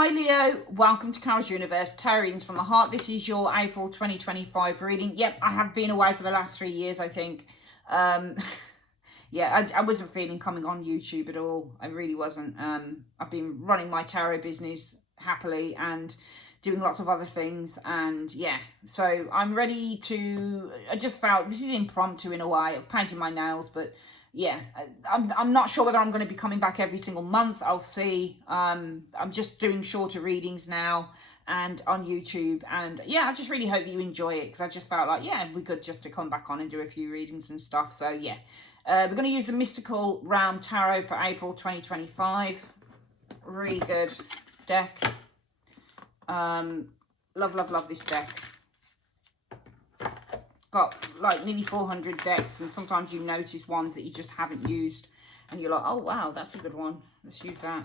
Hi Leo, welcome to Carol's Universe, Tarot readings from the heart. This is your April 2025 reading. Yep, I have been away for the last 3 years, I think. Yeah, I wasn't feeling coming on YouTube at all. I really wasn't. I've been running my tarot business happily and doing lots of other things. And yeah, so I'm ready to, I just felt, this is impromptu in a way. I've painted my nails, but yeah, I'm not sure whether I'm going to be coming back every single month. I'll see. I'm just doing shorter readings now and on YouTube, and yeah, I just really hope that you enjoy it, because I just felt like, yeah, we could just to come back on and do a few readings and stuff. So yeah, we're going to use the Mystical Realm Tarot for April 2025. Really good deck. Love this deck. Got like nearly 400 decks, and sometimes you notice ones that you just haven't used and you're like, oh wow, that's a good one, let's use that.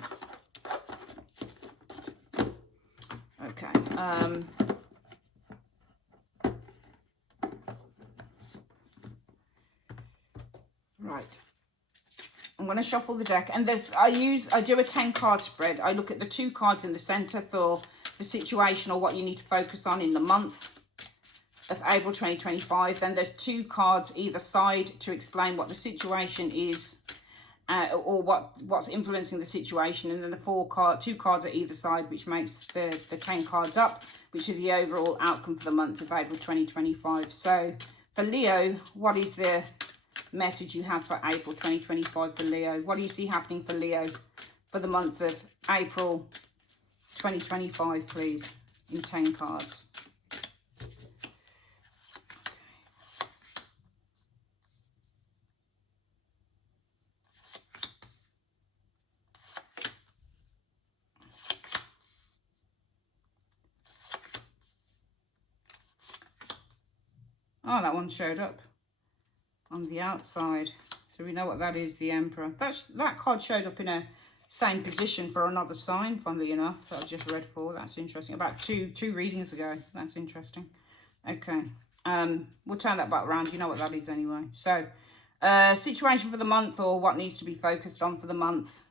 Okay, right, I'm going to shuffle the deck, and I do a 10 card spread. I look at the 2 cards in the center for the situation or what you need to focus on in the month of April 2025. Then there's 2 cards either side to explain what the situation is, or what's influencing the situation, and then the 2 cards at either side, which makes the 10 cards up, which are the overall outcome for the month of April 2025. So for Leo, what is the message you have for April 2025 for Leo? What do you see happening for Leo for the month of April 2025, please, in 10 cards? Oh, that one showed up on the outside. So we know what that is, the Emperor. That card showed up in a same position for another sign, funnily enough, that I just read for. That's interesting. About two readings ago. That's interesting. Okay. We'll turn that back around. You know what that is anyway. So, situation for the month, or what needs to be focused on for the month.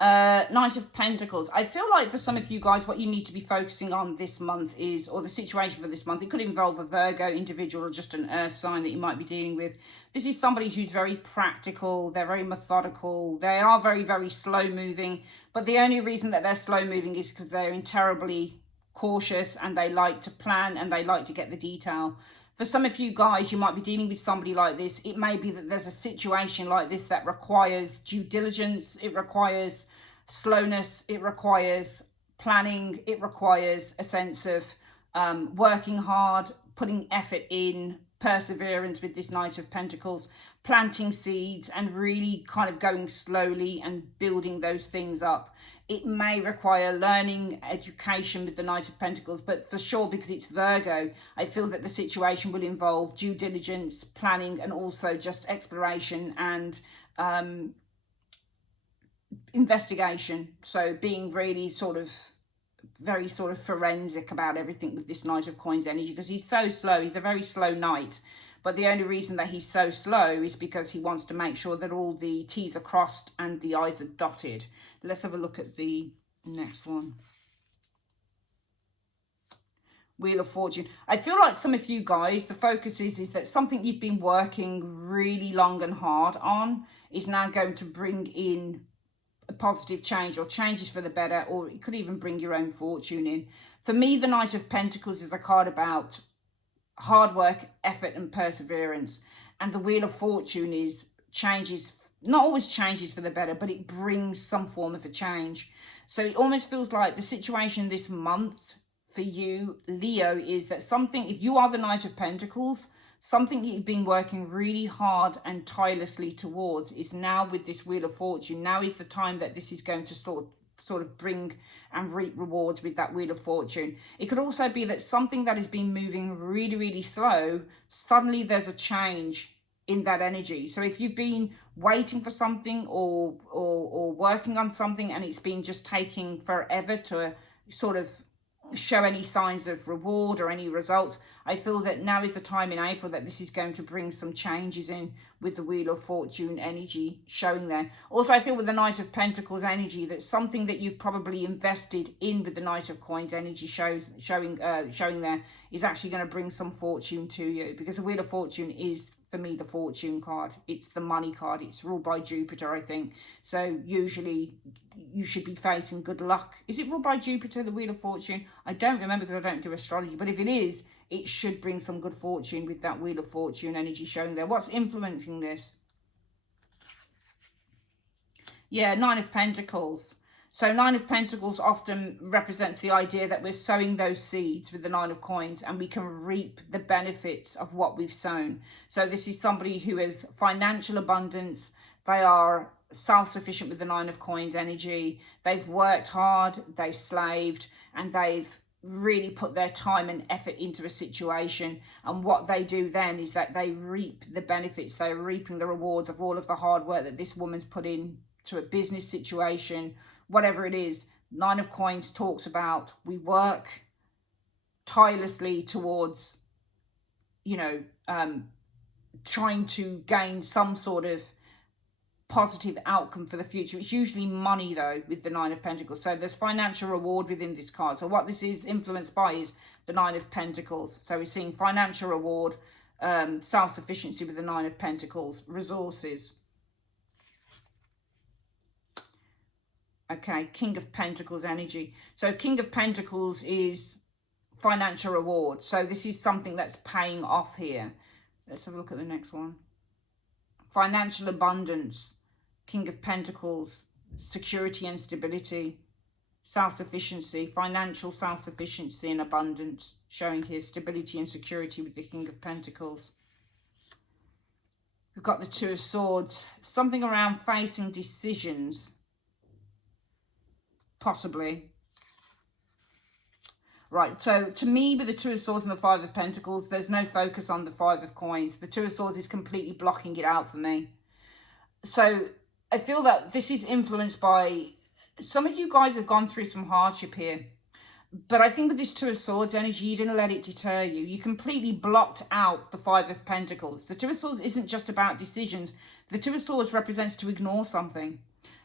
Knight of Pentacles. I feel like for some of you guys, what you need to be focusing on this month is, or the situation for this month, it could involve a Virgo individual or just an earth sign that you might be dealing with. This is somebody who's very practical, they're very methodical, they are very, very slow moving, but the only reason that they're slow moving is because they're terribly cautious, and they like to plan, and they like to get the detail. For some of you guys, you might be dealing with somebody like this. It may be that there's a situation like this that requires due diligence. It requires slowness. It requires planning. It requires a sense of working hard, putting effort in, perseverance with this Knight of Pentacles, planting seeds and really kind of going slowly and building those things up. It may require learning, education with the Knight of Pentacles, but for sure, because it's Virgo, I feel that the situation will involve due diligence, planning, and also just exploration and investigation. So being really very forensic about everything with this Knight of Coins energy, because he's so slow. He's a very slow knight. But the only reason that he's so slow is because he wants to make sure that all the T's are crossed and the I's are dotted. Let's have a look at the next one. Wheel of Fortune. I feel like some of you guys, the focus is that something you've been working really long and hard on is now going to bring in a positive change, or changes for the better, or it could even bring your own fortune in. For me, the Knight of Pentacles is a card about hard work, effort, and perseverance. And the Wheel of Fortune is changes, not always changes for the better, but it brings some form of a change. So it almost feels like the situation this month for you, Leo, is that something, if you are the Knight of Pentacles, something that you've been working really hard and tirelessly towards is now with this Wheel of Fortune. Now is the time that this is going to sort of bring and reap rewards with that Wheel of Fortune. It could also be that something that has been moving really, really slow, suddenly there's a change in that energy. So if you've been waiting for something or working on something and it's been just taking forever to sort of show any signs of reward or any results. I feel that now is the time in April that this is going to bring some changes in with the Wheel of Fortune energy showing there. Also, I feel with the Knight of Pentacles energy that something that you've probably invested in with the Knight of Coins energy showing there is actually going to bring some fortune to you, because the Wheel of Fortune is, for me, the fortune card. It's the money card. It's ruled by Jupiter, I think. So usually you should be facing good luck. Is it ruled by Jupiter, the Wheel of Fortune? I don't remember because I don't do astrology. But if it is, it should bring some good fortune with that Wheel of Fortune energy showing there. What's influencing this? Yeah, Nine of Pentacles. So Nine of Pentacles often represents the idea that we're sowing those seeds with the Nine of Coins and we can reap the benefits of what we've sown. So this is somebody who has financial abundance. They are self-sufficient with the Nine of Coins energy. They've worked hard, they've slaved, and they've really put their time and effort into a situation. And what they do then is that they reap the benefits. They're reaping the rewards of all of the hard work that this woman's put in to a business situation, whatever it is. Nine of Coins talks about we work tirelessly towards, trying to gain some sort of positive outcome for the future. It's usually money, though, with the Nine of Pentacles. So there's financial reward within this card. So what this is influenced by is the Nine of Pentacles. So we're seeing financial reward, self-sufficiency with the Nine of Pentacles, resources. Okay, King of Pentacles energy. So King of Pentacles is financial reward. So this is something that's paying off here. Let's have a look at the next one. Financial abundance. King of Pentacles, security and stability, self-sufficiency, financial self-sufficiency and abundance, showing here stability and security with the King of Pentacles. We've got the Two of Swords, something around facing decisions, possibly. Right, so to me, with the Two of Swords and the Five of Pentacles, there's no focus on the Five of Coins. The Two of Swords is completely blocking it out for me. So I feel that this is influenced by, some of you guys have gone through some hardship here. But I think with this Two of Swords energy, you didn't let it deter you. You completely blocked out the Five of Pentacles. The Two of Swords isn't just about decisions. The Two of Swords represents to ignore something.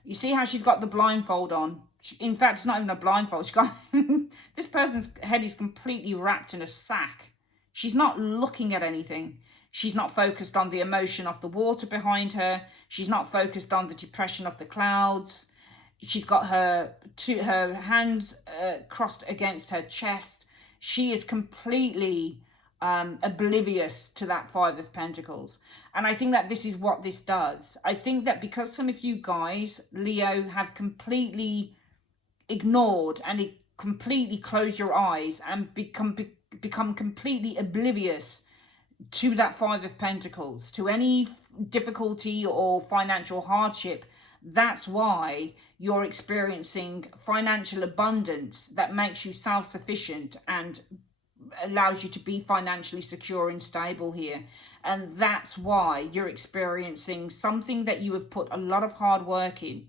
You see how she's got the blindfold on? In fact, it's not even a blindfold. She's got this person's head is completely wrapped in a sack. She's not looking at anything. She's not focused on the emotion of the water behind her. She's not focused on the depression of the clouds. She's got her hands crossed against her chest. She is completely oblivious to that Five of Pentacles. And I think that this is what this does. I think that because some of you guys, Leo, have completely ignored and completely closed your eyes and become completely oblivious to that Five of Pentacles, to any difficulty or financial hardship, that's why you're experiencing financial abundance that makes you self-sufficient and allows you to be financially secure and stable here. And that's why you're experiencing something that you have put a lot of hard work in,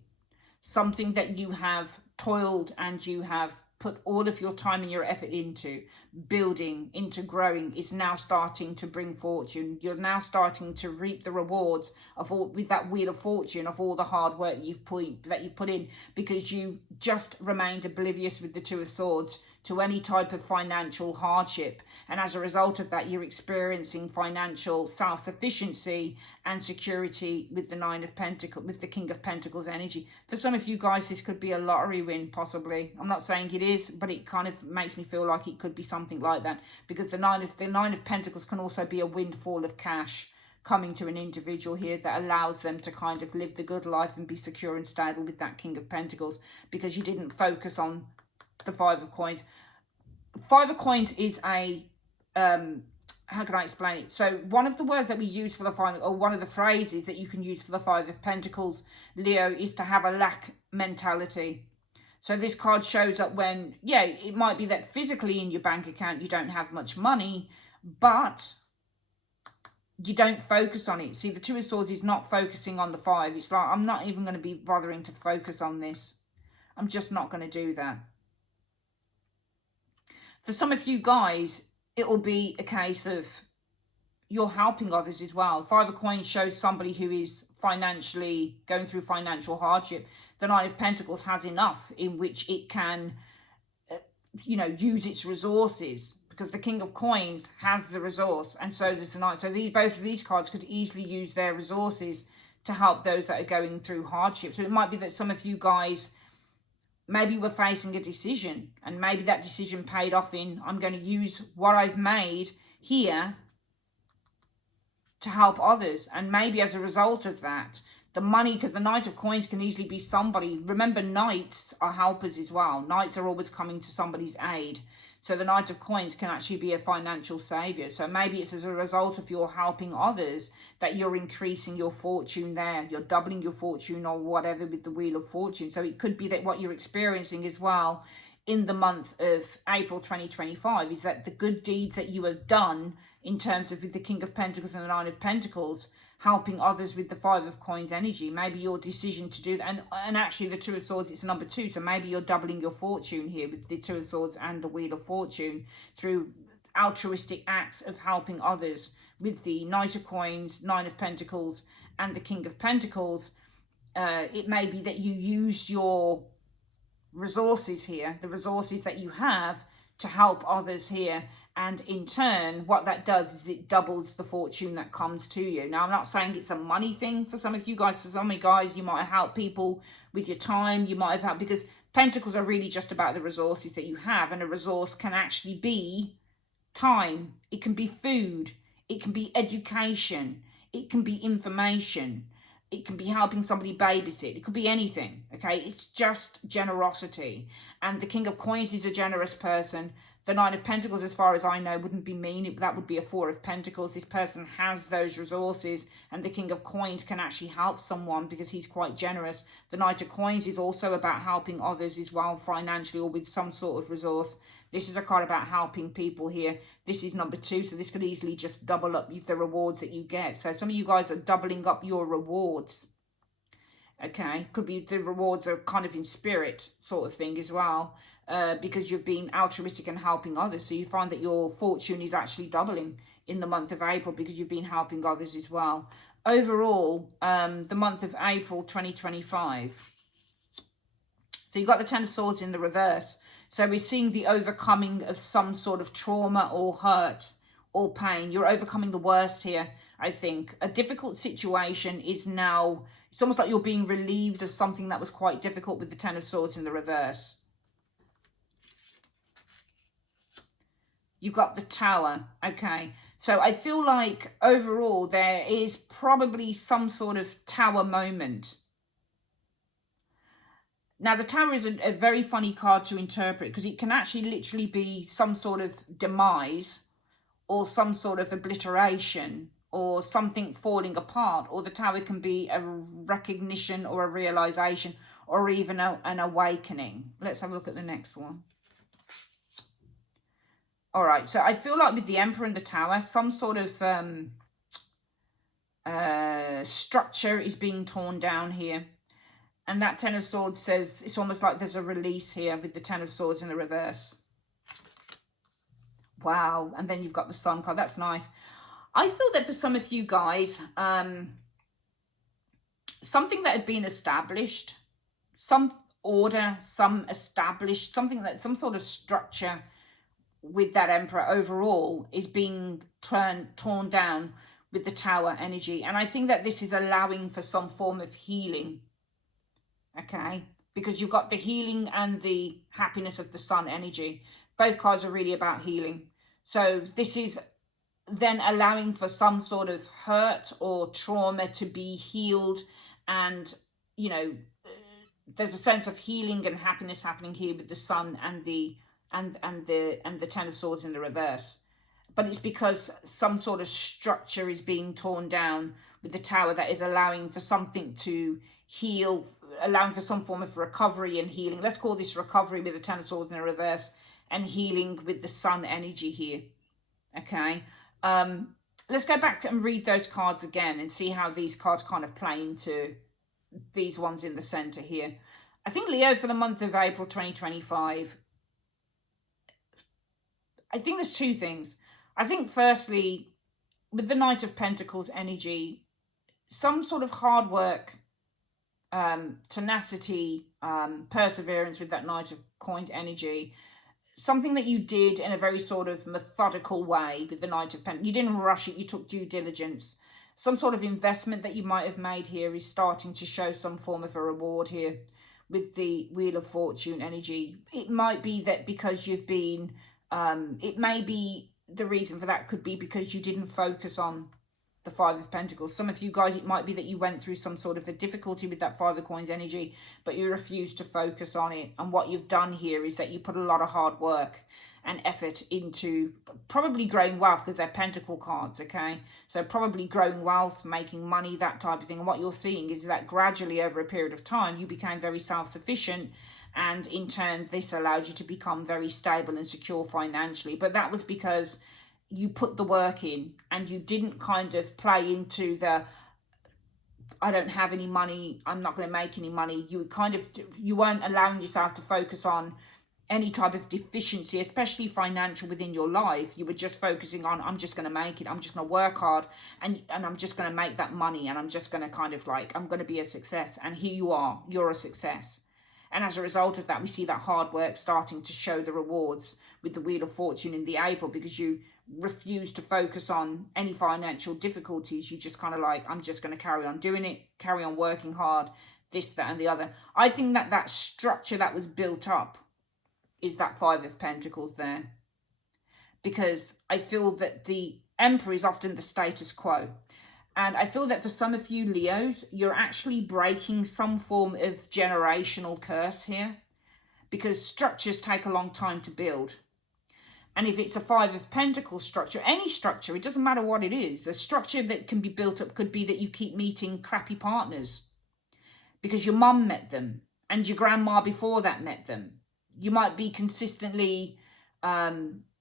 something that you have toiled and you have put all of your time and your effort into building, into growing, is now starting to bring fortune. You're now starting to reap the rewards of all, with that Wheel of Fortune, of all the hard work you've put in, because you just remained oblivious with the Two of Swords to any type of financial hardship. And as a result of that, you're experiencing financial self-sufficiency and security with the Nine of Pentacles, with the King of Pentacles energy. For some of you guys, this could be a lottery win, possibly. I'm not saying it is, but it kind of makes me feel like it could be something like that, because the Nine of Pentacles can also be a windfall of cash coming to an individual here that allows them to kind of live the good life and be secure and stable with that King of Pentacles, because you didn't focus on the Five of Coins. Five of Coins is a how can I explain it? So one of the words that we use for the Five, or one of the phrases that you can use for the Five of Pentacles, Leo, is to have a lack mentality. So this card shows up when, yeah, it might be that physically in your bank account you don't have much money, but you don't focus on it. See, the Two of Swords is not focusing on the Five. It's like, I'm not even going to be bothering to focus on this. I'm just not going to do that. For some of you guys, it will be a case of you're helping others as well. Five of Coins shows somebody who is financially going through financial hardship. The Nine of Pentacles has enough in which it can, use its resources, because the King of Coins has the resource, and so does the Knight. So both of these cards could easily use their resources to help those that are going through hardship. So it might be that some of you guys maybe we're facing a decision, and maybe that decision paid off in, I'm going to use what I've made here to help others. And maybe as a result of that, the money, because the Knight of Coins can easily be somebody. Remember, knights are helpers as well. Knights are always coming to somebody's aid. So the Knight of Coins can actually be a financial savior. So maybe it's as a result of your helping others that you're increasing your fortune there. You're doubling your fortune or whatever with the Wheel of Fortune. So it could be that what you're experiencing as well in the month of April 2025 is that the good deeds that you have done in terms of with the King of Pentacles and the Nine of Pentacles, helping others with the Five of Coins energy, maybe your decision to do that, and actually the Two of Swords, it's number 2, so maybe you're doubling your fortune here with the Two of Swords and the Wheel of Fortune through altruistic acts of helping others with the Knight of Coins, Nine of Pentacles, and the King of Pentacles. It may be that you used your resources here, the resources that you have, to help others here, and in turn what that does is it doubles the fortune that comes to you. Now, I'm not saying it's a money thing for some of you guys. For some of you guys, you might have helped people with your time, you might have helped, because Pentacles are really just about the resources that you have, and a resource can actually be time, it can be food, it can be education, it can be information, it can be helping somebody babysit, it could be anything, okay? It's just generosity. And the King of Coins is a generous person. The Nine of Pentacles, as far as I know, wouldn't be mean. That would be a Four of Pentacles. This person has those resources, and the King of Coins can actually help someone because he's quite generous. The Knight of Coins is also about helping others as well, financially or with some sort of resource. This is a card about helping people here. This is number 2, so this could easily just double up the rewards that you get. So some of you guys are doubling up your rewards. Okay, could be the rewards are kind of in spirit sort of thing as well, because you've been altruistic and helping others. So you find that your fortune is actually doubling in the month of April because you've been helping others as well. Overall, the month of April 2025. So you've got the Ten of Swords in the reverse. So we're seeing the overcoming of some sort of trauma or hurt or pain. You're overcoming the worst here, I think. A difficult situation is now, it's almost like you're being relieved of something that was quite difficult with the Ten of Swords in the reverse. You've got the Tower, okay. So I feel like overall there is probably some sort of Tower moment. Now, the Tower is a very funny card to interpret because it can actually literally be some sort of demise or some sort of obliteration or something falling apart, or the Tower can be a recognition or a realization or even an awakening. Let's have a look at the next one. All right, so I feel like with the Emperor and the Tower, some sort of structure is being torn down here. And that Ten of Swords says it's almost like there's a release here with the Ten of Swords in the reverse. Wow. And then you've got the Sun card. That's nice. I feel that for some of you guys, something that had been established, some order, some established, something that some sort of structure with that Emperor overall is being torn down with the Tower energy. And I think that this is allowing for some form of healing. Okay, because you've got the healing and the happiness of the Sun energy. Both cards are really about healing. So this is then allowing for some sort of hurt or trauma to be healed. And, you know, there's a sense of healing and happiness happening here with the Sun and the Ten of Swords in the reverse. But it's because some sort of structure is being torn down with the Tower that is allowing for something to heal, allowing for some form of recovery and healing. Let's call this recovery with the Ten of Swords in the reverse and healing with the Sun energy here. Okay. Let's go back and read those cards again and see how these cards kind of play into these ones in the center here. I think, Leo, for the month of April 2025, I think there's two things. I think firstly, with the Knight of Pentacles energy, some sort of hard work, tenacity, perseverance with that Knight of Coins energy, something that you did in a very sort of methodical way with the Knight of Pentacles. You didn't rush it, you took due diligence. Some sort of investment that you might have made here is starting to show some form of a reward here with the Wheel of Fortune energy. It might be that because you've been, it may be the reason for that could be because you didn't focus on the Five of Pentacles. Some of you guys, it might be that you went through some sort of a difficulty with that Five of Coins energy, but you refused to focus on it. And what you've done here is that you put a lot of hard work and effort into probably growing wealth, because they're pentacle cards, okay? So probably growing wealth, making money, that type of thing. And what you're seeing is that gradually over a period of time, you became very self-sufficient, and in turn, this allowed you to become very stable and secure financially. But that was because you put the work in and you didn't kind of play into the, I don't have any money, I'm not going to make any money. You weren't allowing yourself to focus on any type of deficiency, especially financial, within your life. You were just focusing on, I'm just going to make it, I'm just going to work hard, and I'm just going to make that money, and I'm just going to kind of like, I'm going to be a success. And here you are, you're a success. And as a result of that, we see that hard work starting to show the rewards with the Wheel of Fortune in the April, because you refuse to focus on any financial difficulties. You just kind of like, I'm just going to carry on doing it, carry on working hard, this, that, and the other. I think that that structure that was built up is that Five of Pentacles there, because I feel that the Emperor is often the status quo. And I feel that for some of you Leos, you're actually breaking some form of generational curse here, because structures take a long time to build. And if it's a Five of Pentacles structure, any structure, it doesn't matter what it is, a structure that can be built up could be that you keep meeting crappy partners because your mum met them and your grandma before that met them. You might be consistently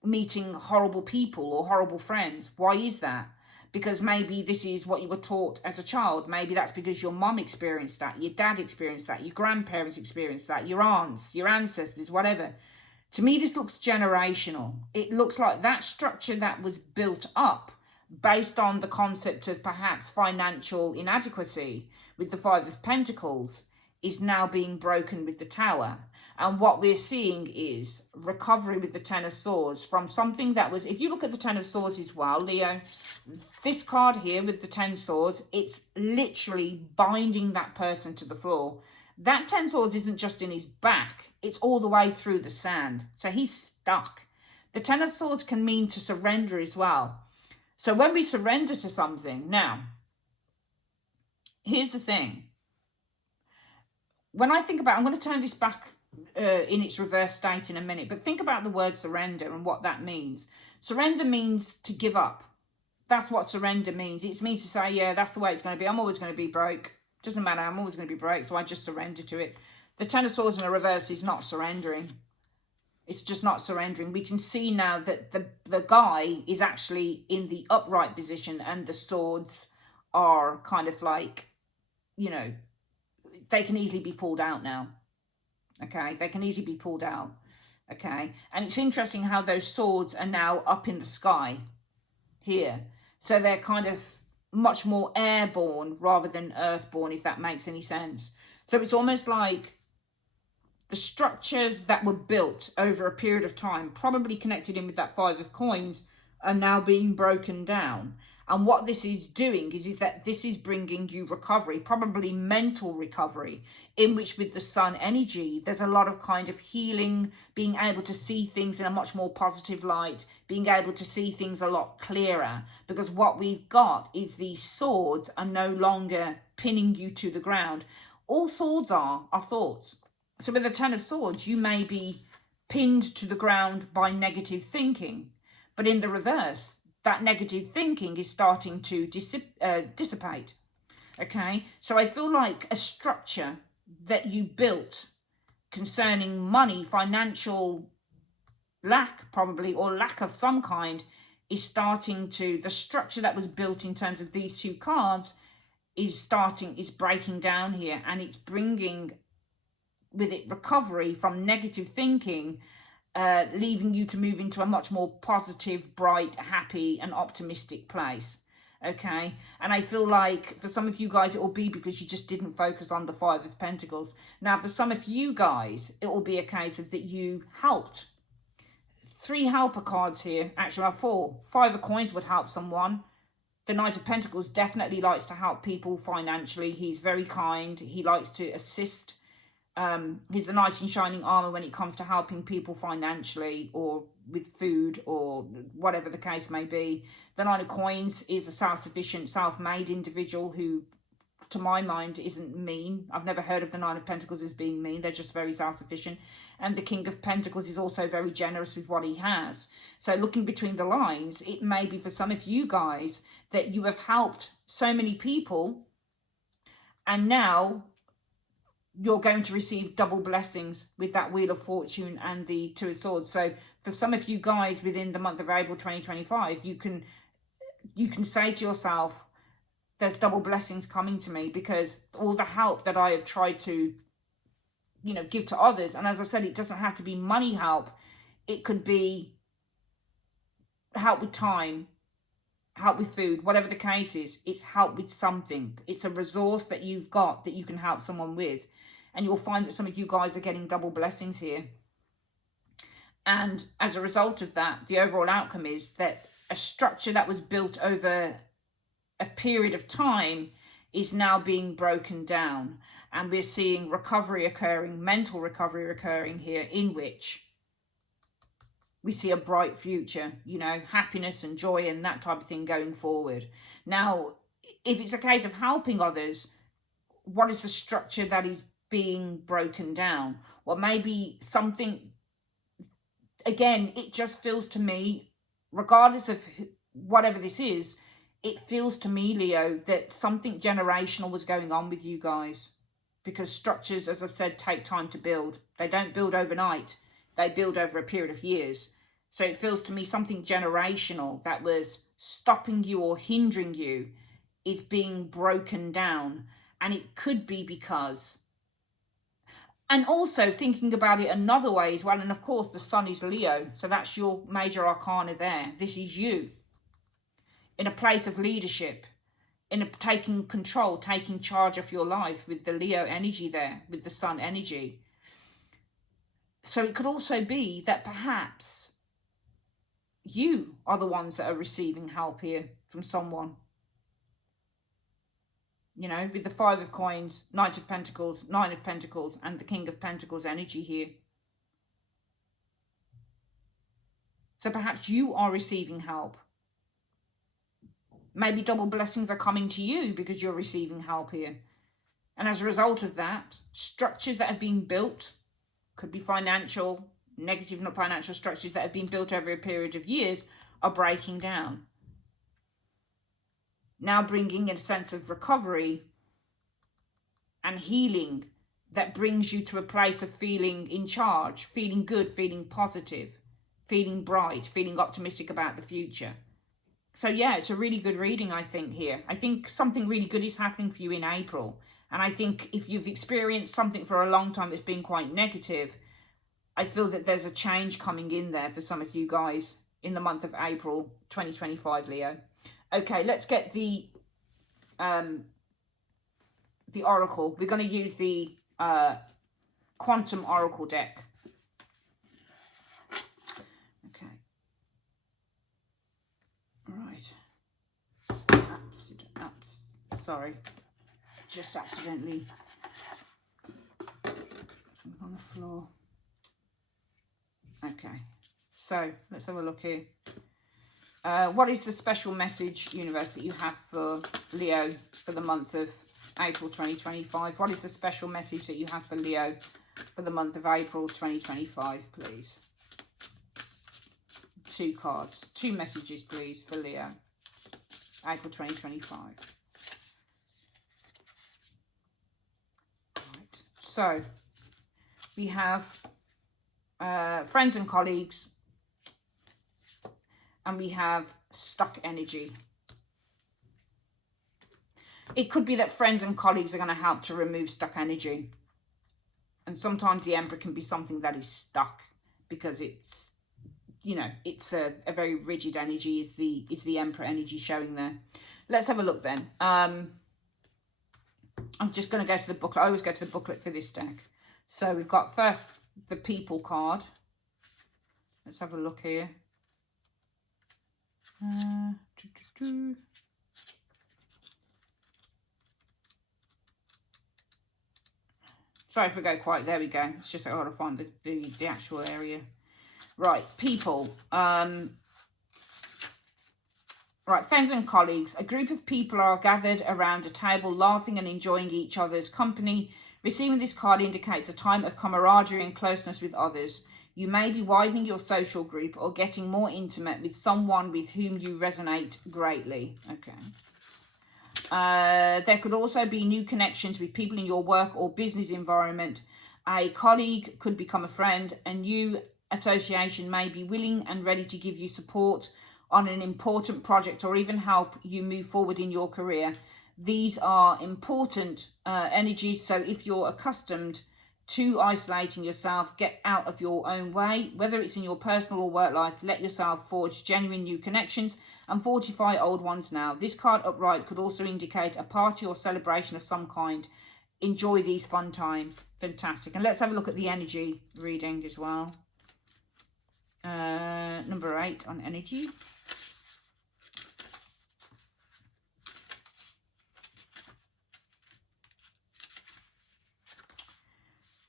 meeting horrible people or horrible friends. Why is that? Because maybe this is what you were taught as a child. Maybe that's because your mum experienced that, your dad experienced that, your grandparents experienced that, your aunts, your ancestors, whatever. To me, this looks generational. It looks like that structure that was built up based on the concept of perhaps financial inadequacy with the Five of Pentacles is now being broken with the Tower. And what we're seeing is recovery with the Ten of Swords from something that was, if you look at the Ten of Swords as well, Leo, this card here with the 10 swords, it's literally binding that person to the floor. That 10 swords isn't just in his back, it's all the way through the sand. So he's stuck. The 10 of swords can mean to surrender as well. So when we surrender to something, now, here's the thing. When I think about, I'm going to turn this back in its reverse state in a minute, but think about the word surrender and what that means. Surrender means to give up. That's what surrender means. It means to say, yeah, that's the way it's going to be. I'm always going to be broke. Doesn't matter, I'm always going to be broke, so I just surrender to it. The Ten of Swords in the reverse is not surrendering. It's just not surrendering. We can see now that the guy is actually in the upright position and the swords are kind of like, you know, they can easily be pulled out now. Okay, they can easily be pulled out. Okay, and it's interesting how those swords are now up in the sky here. So they're kind of much more airborne rather than earthborne, if that makes any sense. So it's almost like the structures that were built over a period of time, probably connected in with that Five of Coins, are now being broken down. And what this is doing is that this is bringing you recovery, probably mental recovery, in which with the Sun energy, there's a lot of kind of healing, being able to see things in a much more positive light, being able to see things a lot clearer. Because what we've got is these swords are no longer pinning you to the ground. All swords are thoughts. So with the Ten of Swords, you may be pinned to the ground by negative thinking. But in the reverse, that negative thinking is starting to dissipate. Okay, so I feel like a structure that you built concerning money, financial lack probably, or lack of some kind, is starting to, the structure that was built in terms of these two cards is breaking down here, and it's bringing with it recovery from negative thinking leaving you to move into a much more positive, bright, happy and optimistic place. Okay, and I feel like for some of you guys it will be because you just didn't focus on the Five of Pentacles. Now for some of you guys it will be a case of that you helped. 3 helper cards here. Actually I have 4. 5 of Coins would help someone. The Knight of Pentacles definitely likes to help people financially. He's very kind. He likes to assist. He's the knight in shining armor when it comes to helping people financially or with food or whatever the case may be. The Nine of Coins is a self-sufficient, self-made individual who, to my mind, isn't mean. I've never heard of the Nine of Pentacles as being mean. They're just very self-sufficient. And the King of Pentacles is also very generous with what he has. So looking between the lines, it may be for some of you guys that you have helped so many people and now you're going to receive double blessings with that Wheel of Fortune and the Two of Swords. So for some of you guys within the month of April 2025, you can say to yourself, there's double blessings coming to me because all the help that I have tried to, you know, give to others. And as I said, it doesn't have to be money help. It could be help with time, help with food, whatever the case is. It's help with something. It's a resource that you've got that you can help someone with. And you'll find that some of you guys are getting double blessings here. And as a result of that, the overall outcome is that a structure that was built over a period of time is now being broken down. And we're seeing recovery occurring, mental recovery occurring here, in which we see a bright future, you know, happiness and joy and that type of thing going forward. Now, if it's a case of helping others, what is the structure that is being broken down? Well, maybe something, again, it just feels to me, regardless of whatever this is, it feels to me, Leo, that something generational was going on with you guys. Because structures, as I've said, take time to build. They don't build overnight. They build over a period of years. So it feels to me something generational that was stopping you or hindering you is being broken down. And it could be because... And also thinking about it another way as well, and of course the Sun is Leo, so that's your major arcana there. This is you in a place of leadership, in a taking control, taking charge of your life with the Leo energy there, with the Sun energy. So it could also be that perhaps you are the ones that are receiving help here from someone. You know, with the Five of Coins, Knight of Pentacles, Nine of Pentacles, and the King of Pentacles energy here. So perhaps you are receiving help. Maybe double blessings are coming to you because you're receiving help here. And as a result of that, structures that have been built, could be financial, negative, not financial structures that have been built over a period of years, are breaking down. Now bringing a sense of recovery and healing that brings you to a place of feeling in charge, feeling good, feeling positive, feeling bright, feeling optimistic about the future. So yeah, it's a really good reading, I think, here. I think something really good is happening for you in April. And I think if you've experienced something for a long time that's been quite negative, I feel that there's a change coming in there for some of you guys in the month of April 2025, Leo. Okay, let's get the Oracle. We're going to use the Quantum Oracle deck. Okay. Right. Sorry. Just accidentally something on the floor. Okay. So, let's have a look here. What is the special message, universe, that you have for Leo for the month of April 2025? What is the special message that you have for Leo for the month of April 2025, please? 2 cards. 2 messages, please, for Leo. April 2025. Right. So, we have friends and colleagues. And we have stuck energy. It could be that friends and colleagues are going to help to remove stuck energy. And sometimes the Emperor can be something that is stuck because it's, you know, it's a very rigid energy, is the Emperor energy showing there. Let's have a look then. I'm just going to go to the booklet. I always go to the booklet for this deck. So we've got first the People card. Let's have a look here. Sorry if I go quiet. There we go. It's just I got to find the actual area. Right, People. Right, friends and colleagues. A group of people are gathered around a table, laughing and enjoying each other's company. Receiving this card indicates a time of camaraderie and closeness with others. You may be widening your social group or getting more intimate with someone with whom you resonate greatly. Okay. There could also be new connections with people in your work or business environment. A colleague could become a friend. A new association may be willing and ready to give you support on an important project or even help you move forward in your career. These are important energies, so if you're accustomed to isolating yourself, get out of your own way. Whether it's in your personal or work life, let yourself forge genuine new connections and fortify old ones now. This card upright could also indicate a party or celebration of some kind. Enjoy these fun times. Fantastic. And let's have a look at the energy reading as well. Number 8 on energy.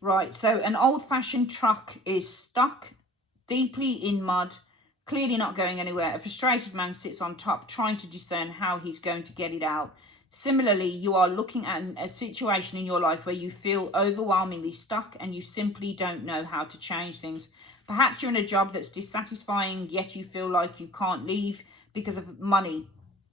Right, so an old-fashioned truck is stuck deeply in mud, clearly not going anywhere. A frustrated man sits on top, trying to discern how he's going to get it out. Similarly, you are looking at a situation in your life where you feel overwhelmingly stuck and you simply don't know how to change things. Perhaps you're in a job that's dissatisfying, yet you feel like you can't leave because of money.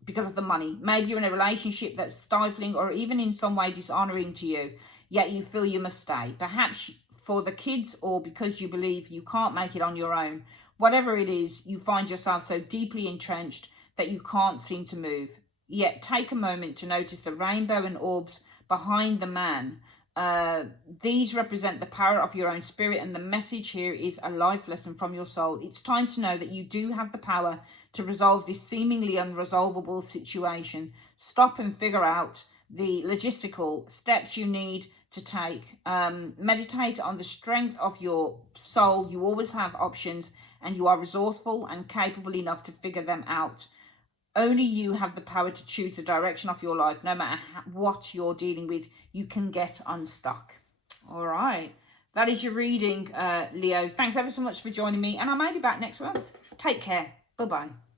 Maybe you're in a relationship that's stifling or even in some way dishonoring to you, yet you feel you must stay. Perhaps for the kids or because you believe you can't make it on your own. Whatever it is, you find yourself so deeply entrenched that you can't seem to move. Yet take a moment to notice the rainbow and orbs behind the man. These represent the power of your own spirit, and the message here is a life lesson from your soul. It's time to know that you do have the power to resolve this seemingly unresolvable situation. Stop and figure out the logistical steps you need to take. Meditate on the strength of your soul. You always have options, and you are resourceful and capable enough to figure them out. Only you have the power to choose the direction of your life. No matter what you're dealing with, you can get unstuck. All right. That is your reading, Leo. Thanks ever so much for joining me. And I may be back next month. Take care. Bye-bye.